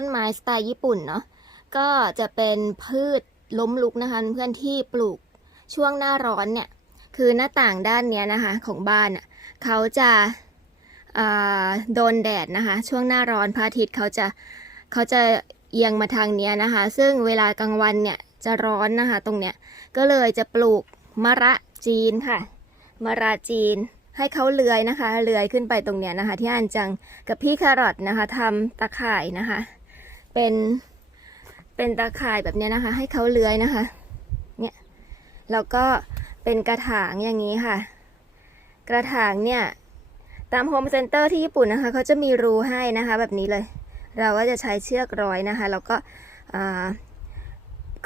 ต้นไม้สไตล์ญี่ปุ่นเนาะก็จะเป็นพืชล้มลุกนะคะ เพื่อนที่ปลูกช่วงหน้าร้อนเนี่ย คือหน้าต่างด้านเนี้ยนะคะของบ้านเขาจะโดนแดดนะคะ ช่วงหน้าร้อนพระอาทิตย์เขาจะเขาจะเอียงมาทางเนี้ยนะคะ ซึ่งเวลากลางวันเนี่ยจะร้อนนะคะ ตรงเนี้ยก็เลยจะปลูกมะระจีนค่ะมะระจีนให้เขาเลื้อยนะคะ เลื้อยขึ้นไปตรงเนี้ยนะคะ ที่อันจังกับพี่แครอทนะคะทำตะข่ายนะคะ เป็นเป็นตะข่ายแบบนี้นะคะ ให้เขาเลื้อยนะคะ เนี่ยแล้วก็เป็นกระถางอย่างนี้ค่ะ กระถางเนี่ยตามโฮมเซ็นเตอร์ที่ญี่ปุ่นนะคะเขาจะมีรูให้นะคะแบบนี้เลย เราก็จะใช้เชือกร้อยนะคะ แล้วก็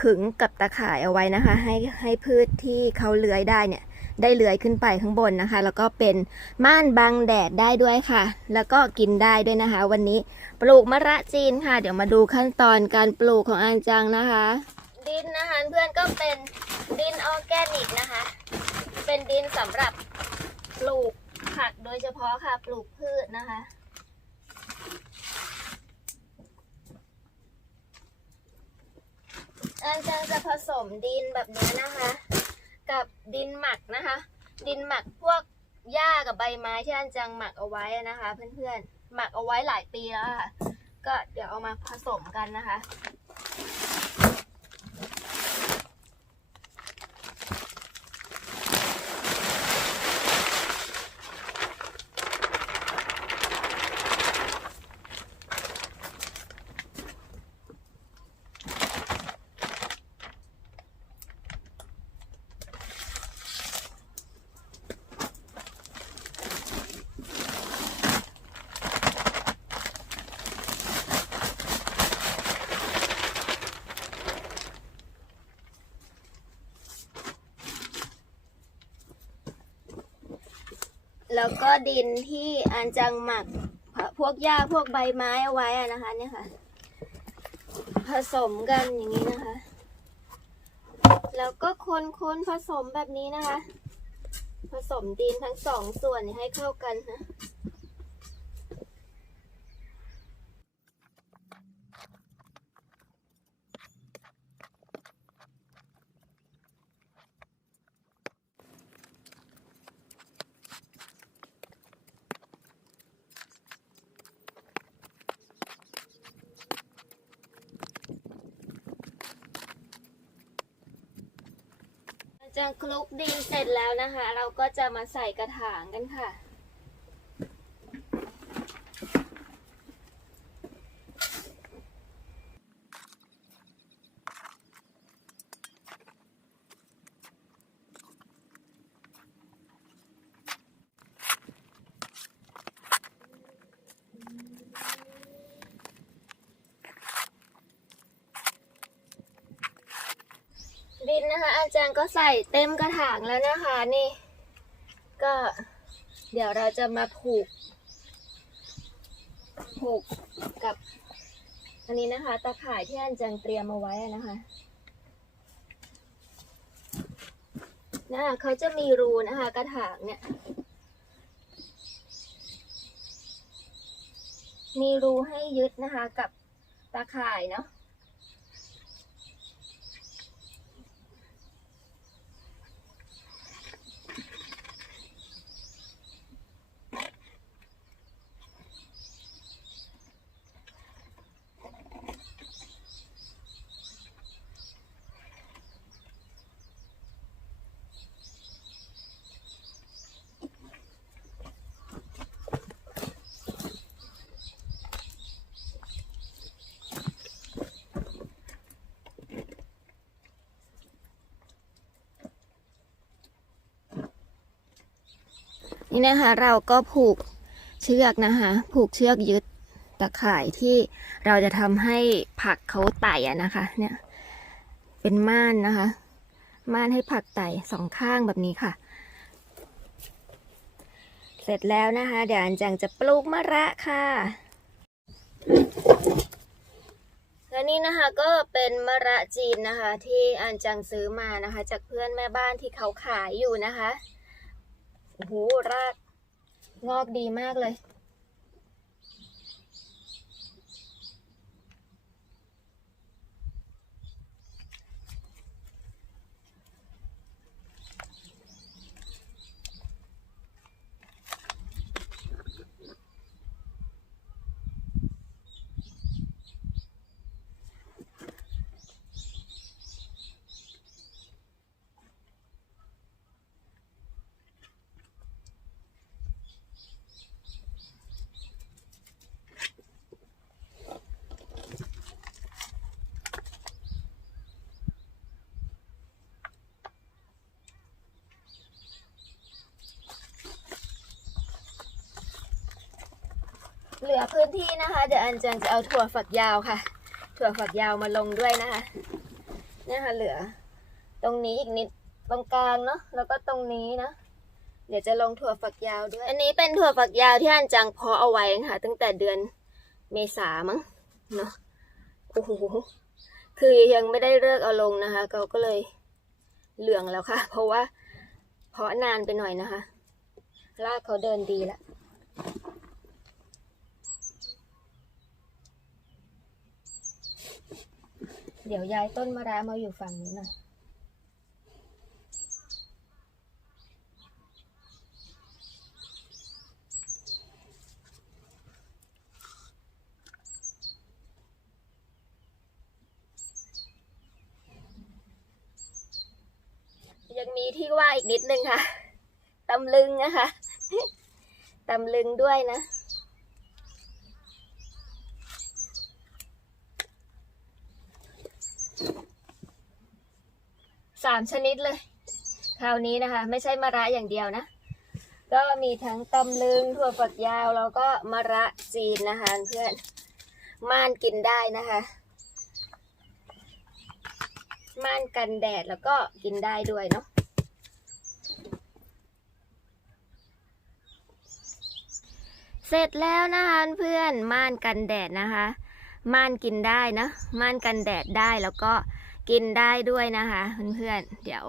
ขึงกับตะข่ายเอาไว้นะคะ ให้ให้พืชที่เขาเลื้อยได้เนี่ย ได้เลื้อยขึ้นไปข้างบนนะคะ แล้วก็เป็นม่านบังแดดได้ด้วยค่ะ แล้วก็กินได้ด้วยนะคะ วันนี้ปลูกมะระจีนค่ะ เดี๋ยวมาดูขั้นตอนการปลูกของอันจังนะคะ ดินนะคะเพื่อนก็เป็นดินออร์แกนิกนะคะ เป็นดินสำหรับปลูกผักโดยเฉพาะค่ะปลูกพืชนะคะอันจังจะผสมดินแบบนี้นะคะ กับดินหมักนะคะ ดินหมักพวกหญ้ากับใบไม้ที่อันจังหมักเอาไว้นะคะ เพื่อนๆหมักเอาไว้หลายปีแล้วค่ะ ก็เดี๋ยวเอามาผสมกันนะคะ แล้วก็ดินที่อันจังหมัก พวกหญ้าพวกใบไม้เอาไว้อะนะคะ เนี่ยค่ะ ผสมกันอย่างนี้นะคะ แล้วก็คนคนผสมแบบนี้นะคะ ผสมดินทั้งสองส่วนให้เข้ากันนะ จะคลุกดินเสร็จแล้วนะคะ เราก็จะมาใส่กระถางกันค่ะ ดินนะคะ อาจารย์ก็ใส่เต็มกระถางแล้วนะคะนี่ ก็เดี๋ยวเราจะมาผูก ผูกกับอันนี้นะคะตะข่ายที่อาจารย์เตรียมเอาไว้นะคะนะเขาจะมีรูนะคะกระถางเนี่ย มีรูให้ยึดนะคะกับตะข่ายเนาะ นี่นะคะเราก็ผูกเชือกนะคะ ผูกเชือกยึดตะข่ายที่เราจะทำให้ผักเขาไต่อะนะคะ เนี่ย เป็นม่านนะคะ ม่านให้ผักไต่สองข้างแบบนี้ค่ะ เสร็จแล้วนะคะ เดี๋ยวอันจังจะปลูกมะระค่ะและนี่นะคะก็เป็นมะระจีนนะคะ ที่อันจังซื้อมานะคะ จากเพื่อนแม่บ้านที่เขาขายอยู่นะคะ โอ้โหรากงอกดีมากเลย พื้นที่นะคะ เดี๋ยวอันจังจะเอาถั่วฝักยาวค่ะ ถั่วฝักยาวมาลงด้วยนะคะเนี่ยค่ะเหลือ ตรงนี้อีกนิดตรงกลางเนาะแล้วก็ตรงนี้นะเดี๋ยวจะลงถั่วฝักยาวด้วย อันนี้เป็นถั่วฝักยาวที่อันจังเพาะเอาไว้ค่ะ ตั้งแต่เดือนเมษามั้งเนาะโอ้โหคือยังไม่ได้เลิกเอาลงนะคะเขาก็เลยเหลืองแล้วค่ะ เพราะว่าเพาะนานไปหน่อยนะคะรากเขาเดินดีแล้ว เดี๋ยวย้ายต้นมะระมาอยู่ฝั่งนี้หน่อยยังมีที่ว่าอีกนิดนึงค่ะ ตำลึงนะคะ ตำลึงด้วยนะ สามชนิดเลย คราวนี้นะคะ ไม่ใช่มะระอย่างเดียวนะ ก็มีทั้งตำลึงถั่วฝักยาวแล้วก็มะระจีนนะคะเพื่อนม่านกินได้นะคะม่านกันแดดแล้วก็กินได้ด้วยเนาะเสร็จแล้วนะคะเพื่อนม่านกันแดดนะคะม่านกินได้นะม่านกันแดดได้แล้วก็ กินได้ด้วยนะคะเพื่อนๆเดี๋ยว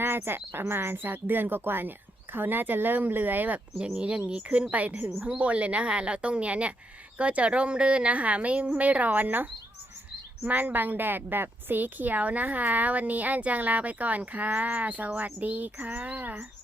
น่าจะประมาณสักเดือนกว่าๆเนี่ยเขาน่าจะเริ่มเลื้อยแบบอย่างนี้อย่างนี้ขึ้นไปถึงข้างบนเลยนะคะ แล้วตรงเนี้ยเนี่ยก็จะร่มรื่นนะคะ ไม่ไม่ร้อนเนาะม่านบังแดดแบบสีเขียวนะคะ วันนี้อันจังลาไปก่อนค่ะ สวัสดีค่ะ